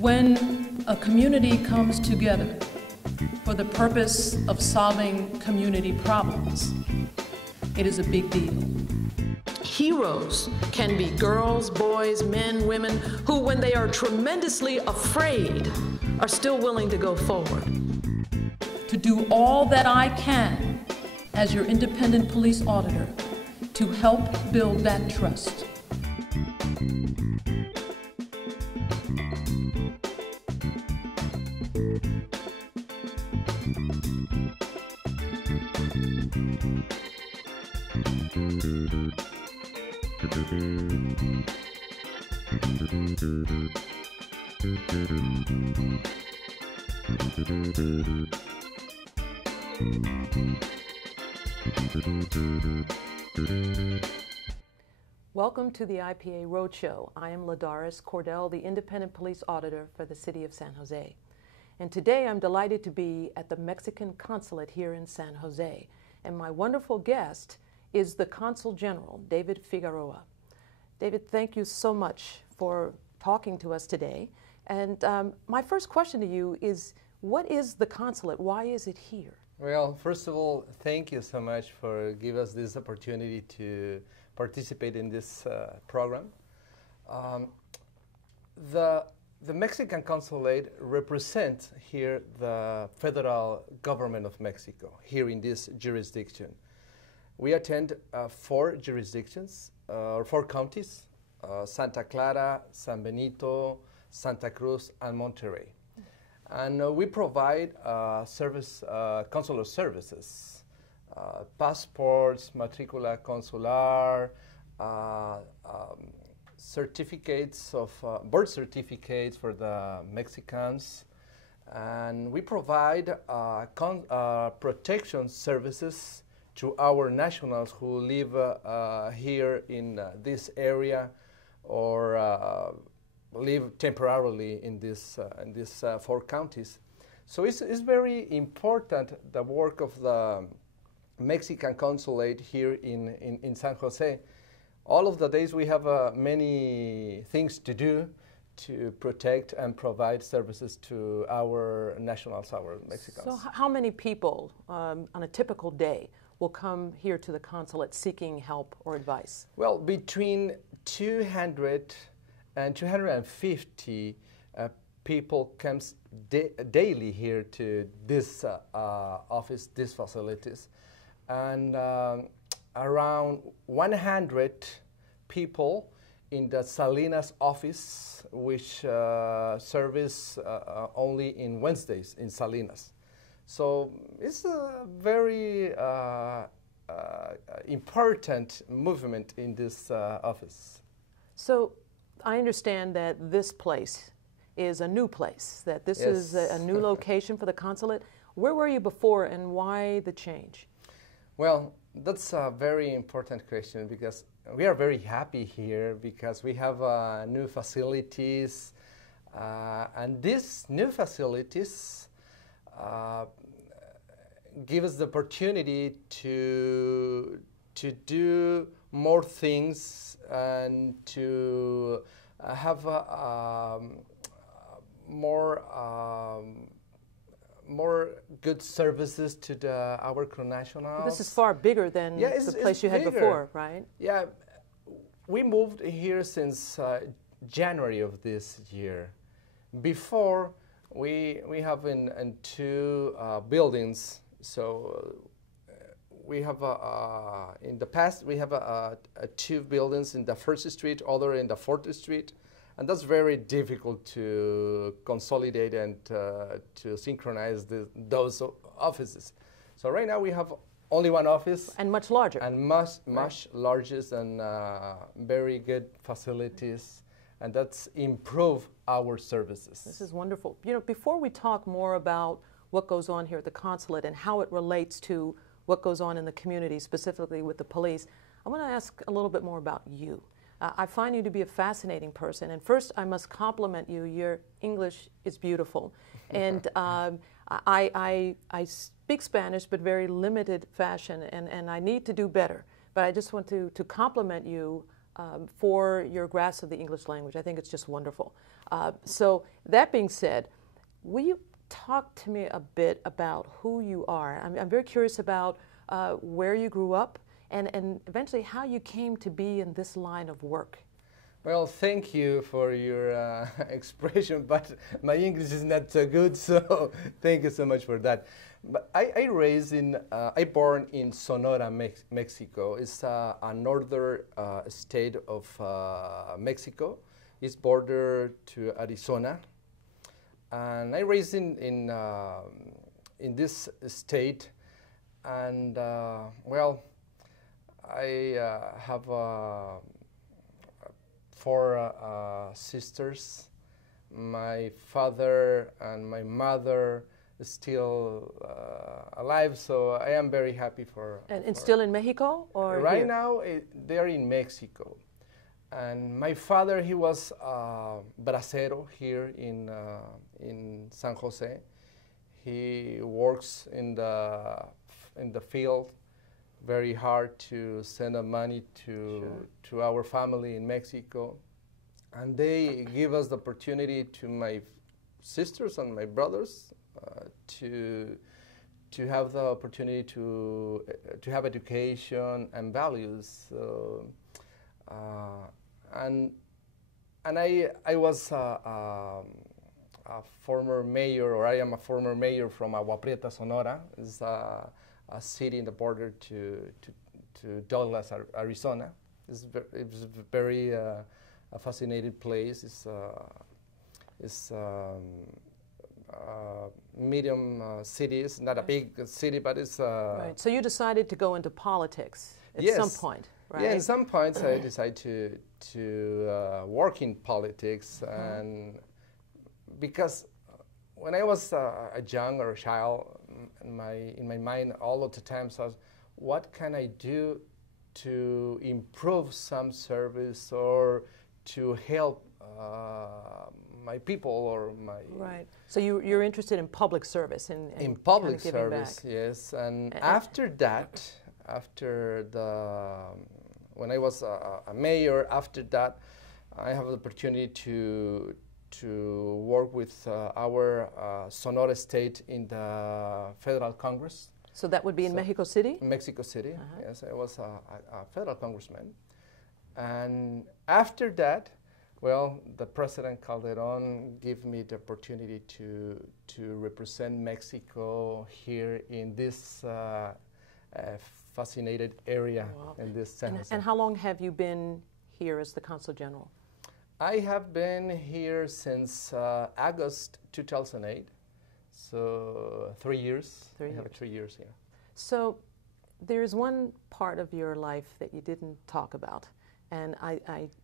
When a community comes together for the purpose of solving community problems, it is a big deal. Heroes can be girls, boys, men, women who, when they are tremendously afraid, are still willing to go forward. To do all that I can as your independent police auditor to help build that trust. Welcome to the IPA Roadshow. I am Ladaris Cordell, the Independent Police Auditor for the City of San Jose. And today I'm delighted to be at the Mexican Consulate here in San Jose. And my wonderful guest is the Consul General, David Figueroa. David, thank you so much for talking to us today. And my first question to you is, what is the consulate? Why is it here? Well, first of all, thank you so much for giving us this opportunity to participate in this program. The Mexican Consulate represents here the federal government of Mexico, here in this jurisdiction. We attend 4 jurisdictions, or 4 counties, Santa Clara, San Benito, Santa Cruz, and Monterrey. And we provide consular services, passports, matricula consular, certificates of birth certificates for the Mexicans, and we provide protection services to our nationals who live here in this area or live temporarily in these 4 counties. So it's very important, the work of the Mexican Consulate here in San Jose. All of the days we have many things to do to protect and provide services to our nationals, our Mexicans. So how many people on a typical day will come here to the consulate seeking help or advice? Well, between 200 and 250 people comes daily here to this office, these facilities, and around 100 people in the Salinas office, which service only in Wednesdays in Salinas. So it's a very important movement in this office. So I understand that this place is a new place, that this is a new location for the consulate. Where were you before and why the change? Well, that's a very important question because we are very happy here because we have new facilities and these new facilities give us the opportunity to do more things and to have more good services to our connationals. This is far bigger than the place you had before, right? Yeah, we moved here since January of this year. Before, we have in 2 buildings. So we have in the past we have 2 buildings in the 1st Street, other in the 4th Street, and that's very difficult to consolidate and to synchronize those offices. So right now we have only 1 office, and much larger, and much larger and very good facilities, and that's improve our services. This is wonderful. You know, before we talk more about what goes on here at the consulate and how it relates to what goes on in the community, specifically with the police, I want to ask a little bit more about you. I find you to be a fascinating person, and first I must compliment you. Your English is beautiful, and I speak Spanish, but very limited fashion, and I need to do better. But I just want to compliment you for your grasp of the English language. I think it's just wonderful. So that being said, will you talk to me a bit about who you are? I'm very curious about where you grew up and eventually how you came to be in this line of work. Well, thank you for your expression, but my English is not so good, so thank you so much for that. But I born in Sonora, Mexico. It's a northern state of Mexico. It's border to Arizona, and I raised in this state, and well, I have. Four sisters. My father and my mother is still alive, so I am very happy for. And still in Mexico, or right here? now they are in Mexico, and my father, he was bracero here in San Jose. He works in the field, very hard to send money to our family in Mexico, and they give us the opportunity to my sisters and my brothers to have the opportunity to have education and values. And I was a former mayor, or I am a former mayor from Agua Prieta, Sonora. It's a city in the border to Douglas, Arizona. It's a very fascinating place. It's medium city. It's not a big city, but it's right. So you decided to go into politics at yes. some point, right? Yeah, at some points I decided to work in politics, and because when I was a young or a child, in my mind all of the time was, what can I do to improve some service or to help my people or my. Right. So you're interested in public service in public kind of giving service, back. yes. And after that, when I was a mayor, after that, I have the opportunity to work with our Sonora state in the federal Congress. So that would be in Mexico City? Mexico City, yes. I was a federal congressman. And after that, well, the President Calderon gave me the opportunity to represent Mexico here in this fascinated area in this San Jose. And how long have you been here as the Consul General? I have been here since August 2008, so 3 years. I have 3 years here. So there's one part of your life that you didn't talk about, and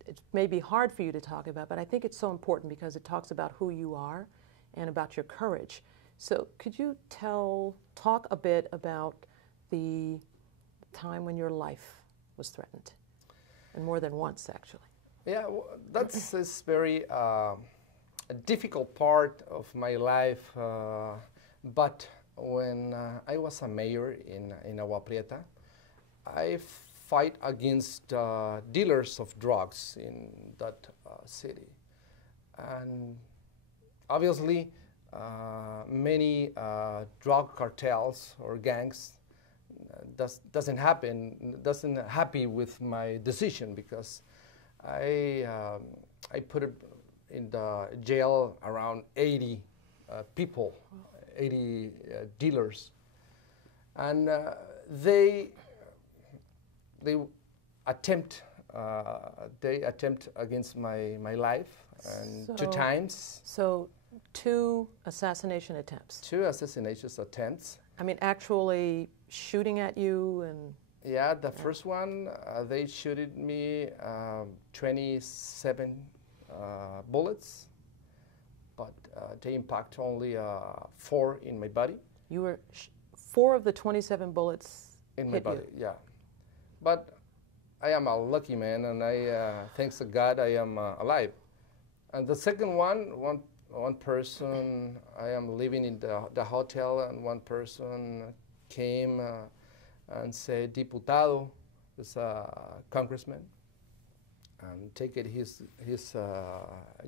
it may be hard for you to talk about, but I think it's so important because it talks about who you are and about your courage. So could you talk a bit about the time when your life was threatened, and more than once, actually? Yeah, that's this very a difficult part of my life. But when I was a mayor in Agua Prieta, I fight against dealers of drugs in that city, and obviously many drug cartels or gangs doesn't happy with my decision, because I put it in the jail around 80 people, 80 dealers, and they attempt against my life, and 2 times. So 2 assassination attempts. 2 assassination attempts. I mean, actually shooting at you and. Yeah, the first one, they shooted me 27 bullets, but they impact only 4 in my body. You were 4 of the 27 bullets in my body, yeah. But I am a lucky man, and thanks to God, I am alive. And the second one person, I am living in the hotel, and one person came and said, "Diputado," is a congressman, and take his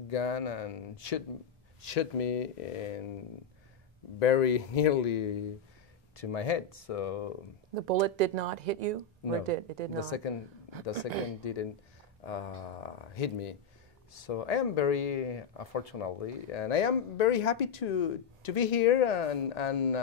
gun and shoot me in very nearly to my head. So the bullet did not hit you, or no, did it? Did not. The second didn't hit me. So I am very fortunately, and I am very happy to be here and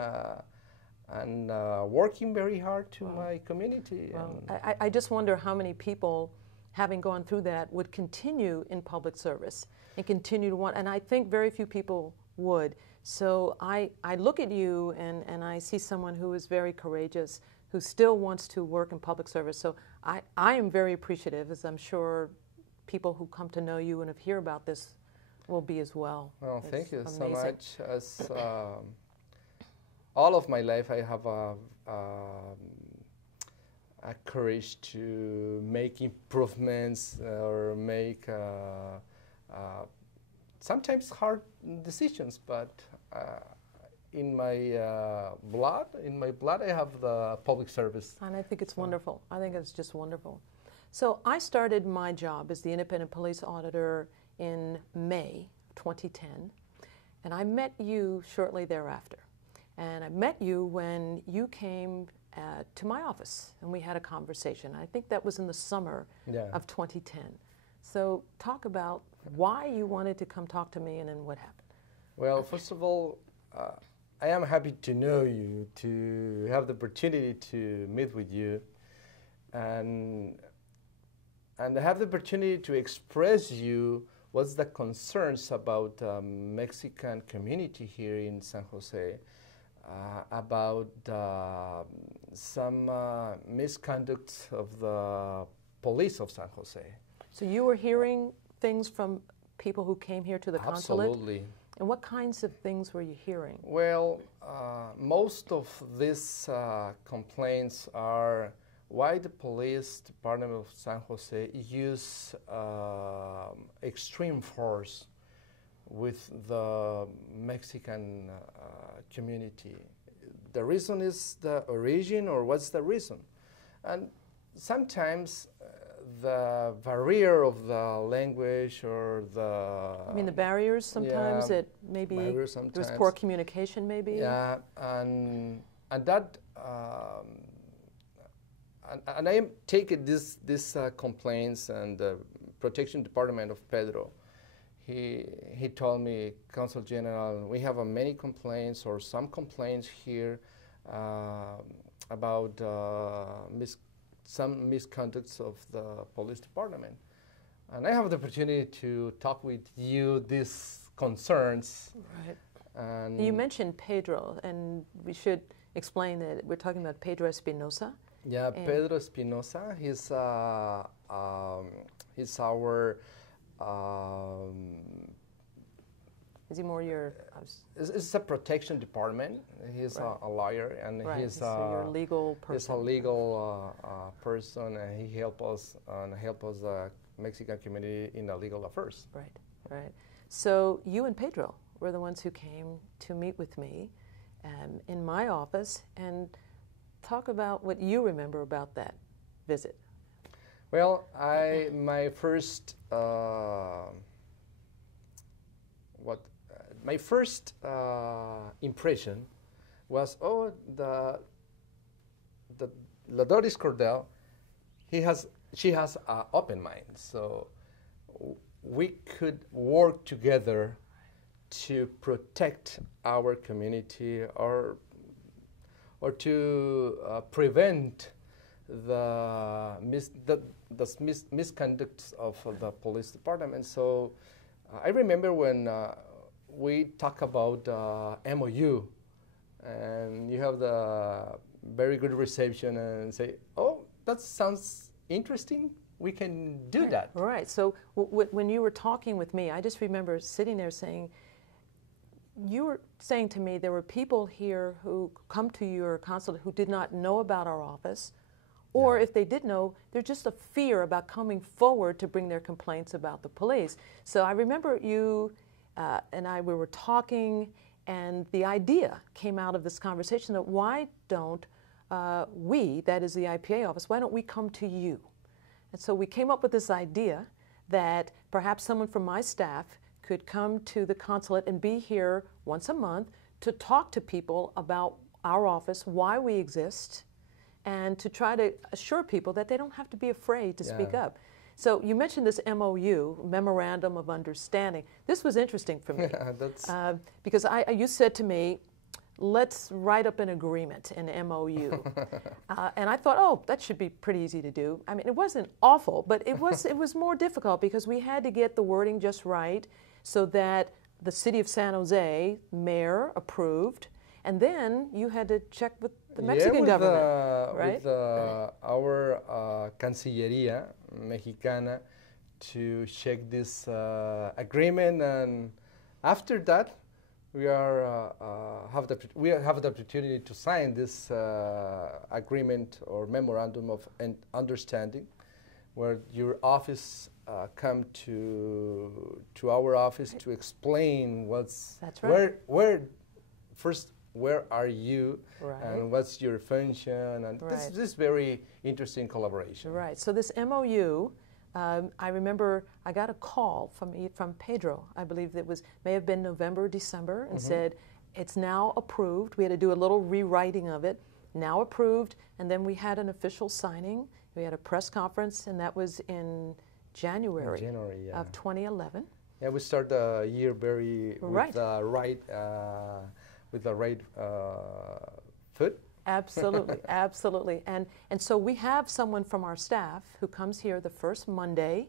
working very hard to my community. Well, I just wonder how many people, having gone through that, would continue in public service and continue to want, and I think very few people would. So I look at you and I see someone who is very courageous, who still wants to work in public service. So I am very appreciative, as I'm sure people who come to know you and have hear about this will be as well. Well, thank you amazing. so much. As all of my life, I have a courage to make improvements or make sometimes hard decisions, but in my blood, I have the public service. And I think it's wonderful. I think it's just wonderful. So I started my job as the independent police auditor in May 2010, and I met you shortly thereafter. And I met you when you came to my office, and we had a conversation. I think that was in the summer of 2010. So talk about why you wanted to come talk to me, and then what happened. Well, first of all, I am happy to know you, to have the opportunity to meet with you, and have the opportunity to express you what's the concerns about Mexican community here in San Jose, about some misconduct of the police of San Jose. So you were hearing things from people who came here to the consulate? Absolutely. And what kinds of things were you hearing? Well, most of these complaints are why the police department of San Jose use extreme force with the Mexican community. The reason is the origin, or what's the reason? And sometimes the barrier of the language, or the... I mean the barriers sometimes, that maybe there was poor communication maybe? Yeah, and that... And I am taking this complaints and the protection department of Pedro. He told me, Consul General, we have many complaints, or some complaints here about some misconducts of the police department. And I have the opportunity to talk with you these concerns. Right. And you mentioned Pedro, and we should explain that we're talking about Pedro Espinosa. Yeah, Pedro Espinosa. He's our. Is he more your? It's a protection department. He's right. a lawyer, and he's so your legal person. He's a legal person, and he help us the Mexican community in the legal affairs. Right, right. So you and Pedro were the ones who came to meet with me in my office, and talk about what you remember about that visit. Well, my first impression was, oh, the Doris Cordell, she has an open mind, so we could work together to protect our community, or to prevent the misconduct of the police department. So I remember when we talk about MOU, and you have the very good reception and say, oh, that sounds interesting. We can do that. All right. So when you were talking with me, I just remember sitting there saying, you were saying to me there were people here who come to your consulate who did not know about our office, or if they did know, there's just a fear about coming forward to bring their complaints about the police. So I remember you and we were talking, and the idea came out of this conversation that why don't we, that is the IPA office, why don't we come to you? And so we came up with this idea that perhaps someone from my staff could come to the consulate and be here once a month to talk to people about our office, why we exist, and to try to assure people that they don't have to be afraid to speak up. So you mentioned this MOU, Memorandum of Understanding. This was interesting for me because you said to me, let's write up an agreement, an MOU. And I thought, oh, that should be pretty easy to do. I mean, it wasn't awful, but it was more difficult because we had to get the wording just right so that the city of San Jose mayor approved, and then you had to check with the Mexican government, right? With our Cancillería Mexicana to check this agreement, and after that, we have the opportunity to sign this agreement or memorandum of understanding, where your office come to our office to explain what's where are you and what's your function, and this very interesting collaboration. Right. So this MOU. I remember I got a call from Pedro, I believe it may have been November, December, and said, it's now approved. We had to do a little rewriting of it, now approved, and then we had an official signing. We had a press conference, and that was in January of 2011. Yeah, we start the year with the right foot. Absolutely, absolutely. And so we have someone from our staff who comes here the first Monday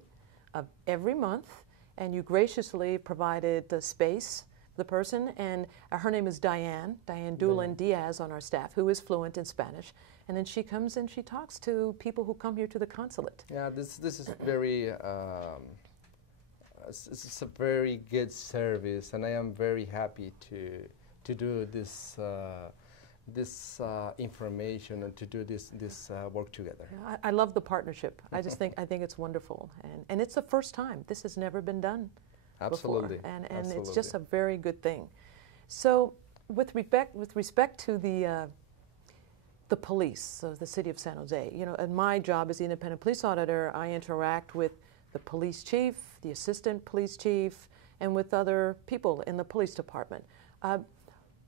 of every month, and you graciously provided the space for the person, and her name is Diane Doolin Diaz on our staff, who is fluent in Spanish. And then she comes and she talks to people who come here to the consulate. Yeah, this is very, it's a very good service, and I am very happy to do this information and to do this work together. Yeah, I love the partnership. I think it's wonderful, and it's the first time. This has never been done Absolutely. before, and Absolutely. It's just a very good thing. So, with respect to the police, so the city of San Jose, and my job as the independent police auditor, I interact with the police chief, the assistant police chief, and with other people in the police department.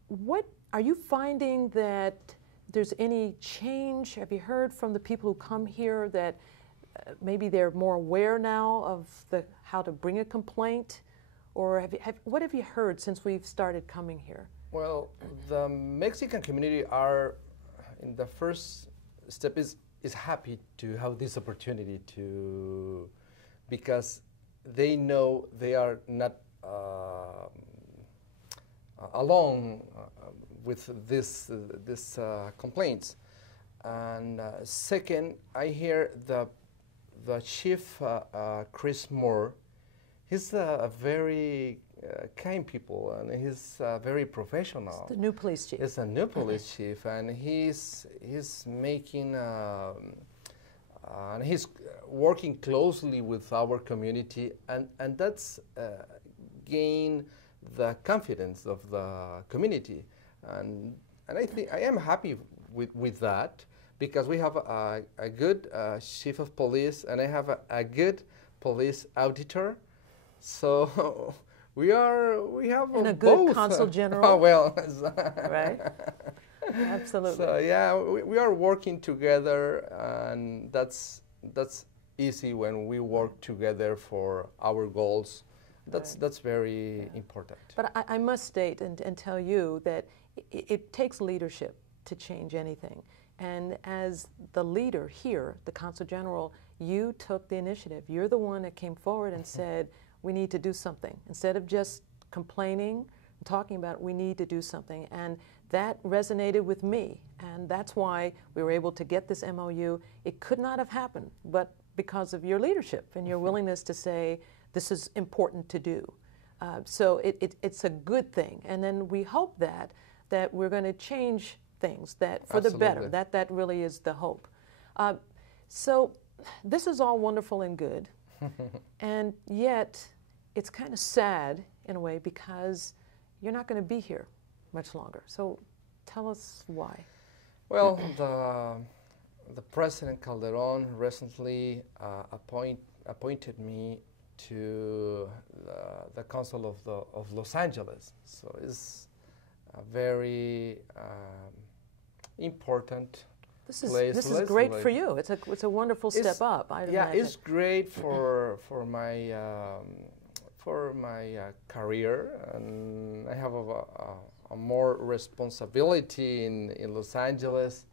What are you finding that there's any change? Have you heard from the people who come here that maybe they're more aware now of how to bring a complaint? Or what have you heard since we've started coming here? Well, the Mexican community are, in the first step, is happy to have this opportunity because they know they are not alone with this complaints. And second, I hear the chief Chris Moore. He's a very kind people, and he's very professional. It's the new police chief. It's a new police chief, and he's making and he's working closely with our community, and that's gain the confidence of the community, and I think I am happy with that, because we have a good chief of police, and I have a good police auditor, so we have and a both. good consul general. Oh well, right. Absolutely. So yeah, we are working together, and that's easy when we work together for our goals. That's very important. But I must state and tell you that it takes leadership to change anything. And as the leader here, the Consul General, you took the initiative. You're the one that came forward and said, we need to do something. Instead of just complaining and talking about it, we need to do something. And that resonated with me. And that's why we were able to get this MOU. It could not have happened, but because of your leadership and your willingness to say, this is important to do. So it's a good thing. And then we hope that we're going to change things for Absolutely. the better. That really is the hope. So this is all wonderful and good. And yet it's kind of sad in a way, because you're not going to be here much longer. So tell us why. Well, the President Calderon recently appointed me to the Consul of Los Angeles. So it's a very important place. This is great for you. It's a wonderful step up. I'd imagine. It's great for my career, and I have a more responsibility in Los Angeles.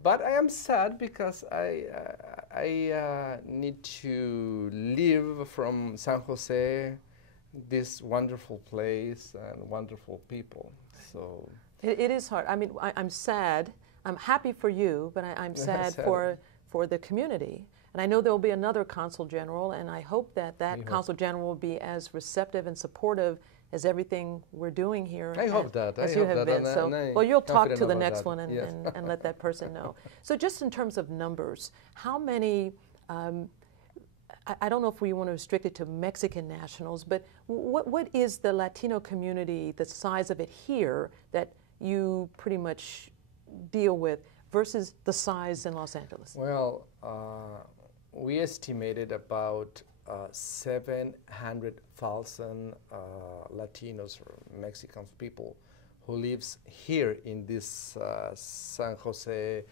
But I am sad because I need to leave from San Jose, this wonderful place and wonderful people. So it is hard. I mean, I'm sad. I'm happy for you, but I'm sad for the community. And I know there will be another Consul General, and I hope that Consul General will be as receptive and supportive as everything we're doing here. I hope that. As you have been. So, well, you'll talk to the next one and, yes. and let that person know. So just in terms of numbers, how many, I don't know if we want to restrict it to Mexican nationals, but what is the Latino community, the size of it here that you pretty much deal with versus the size in Los Angeles? Well, we estimated about 700,000 Latinos or Mexican people who lives here in this San Jose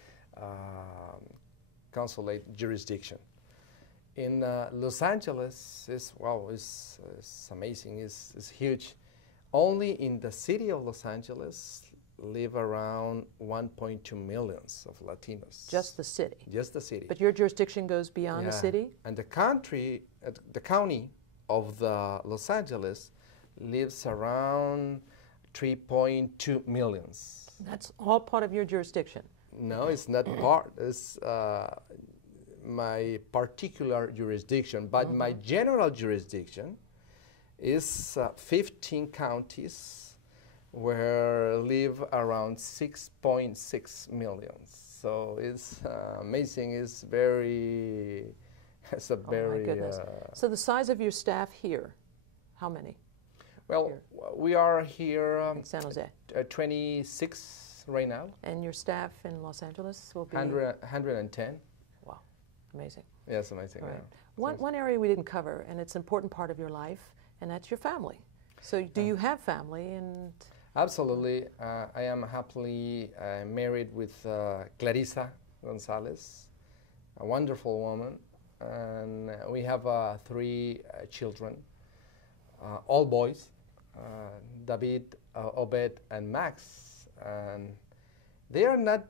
consulate jurisdiction. In Los Angeles, it's amazing, it's huge. Only in the city of Los Angeles live around 1.2 millions of Latinos. Just the city? Just the city. But your jurisdiction goes beyond the city? And the county of the Los Angeles lives around 3.2 millions. That's all part of your jurisdiction? No, it's not part. It's my particular jurisdiction. But my general jurisdiction is 15 counties where live around 6.6 million. So it's amazing. It's a very. Oh my goodness. So the size of your staff here, how many? Well, we are here in San Jose. 26 right now. And your staff in Los Angeles will be 110. Wow, amazing. Yes, amazing. Right. Yeah. One area we didn't cover, and it's an important part of your life, and that's your family. So do you have family? And absolutely. I am happily married with Clarissa Gonzalez, a wonderful woman, and we have 3 children, all boys, David, Obed, and Max. And they are not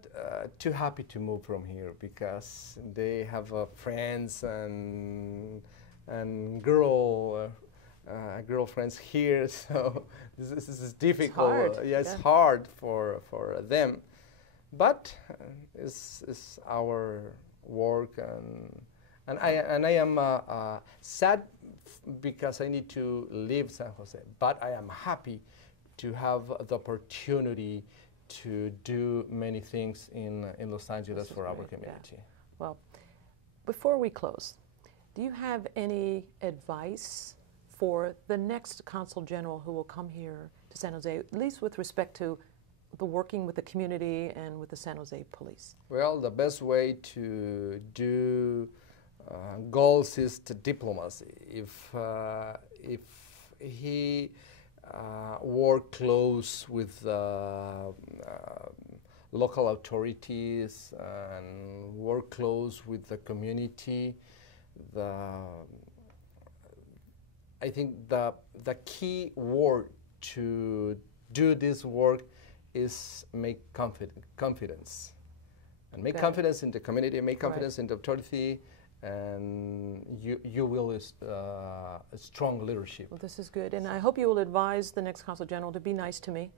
too happy to move from here because they have friends and girlfriends here, so this is difficult. It's hard. It's hard for them, but it's our work, and I am sad because I need to leave San Jose, but I am happy to have the opportunity to do many things in Los Angeles for our community. Yeah. Well, before we close, do you have any advice for the next Consul General who will come here to San Jose, at least with respect to the working with the community and with the San Jose police? Well, the best way to do goals is to diplomacy. If he work close with local authorities and work close with the community, I think the key word to do this work is make confidence. And make confidence in the community, make confidence in the authority, and you will a strong leadership. Well, this is good. And I hope you will advise the next Consul General to be nice to me.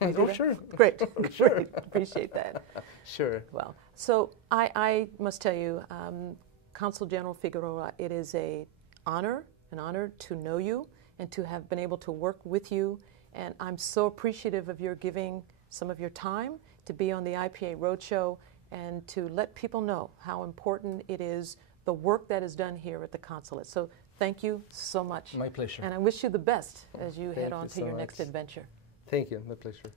Oh, sure. Great. Sure. Great. Appreciate that. Sure. Well, so I must tell you, Consul General Figueroa, it is an honor to know you and to have been able to work with you. And I'm so appreciative of your giving some of your time to be on the IPA Roadshow and to let people know how important it is, the work that is done here at the consulate. So thank you so much. My pleasure. And I wish you the best as you head on to your next adventure. Thank you. My pleasure.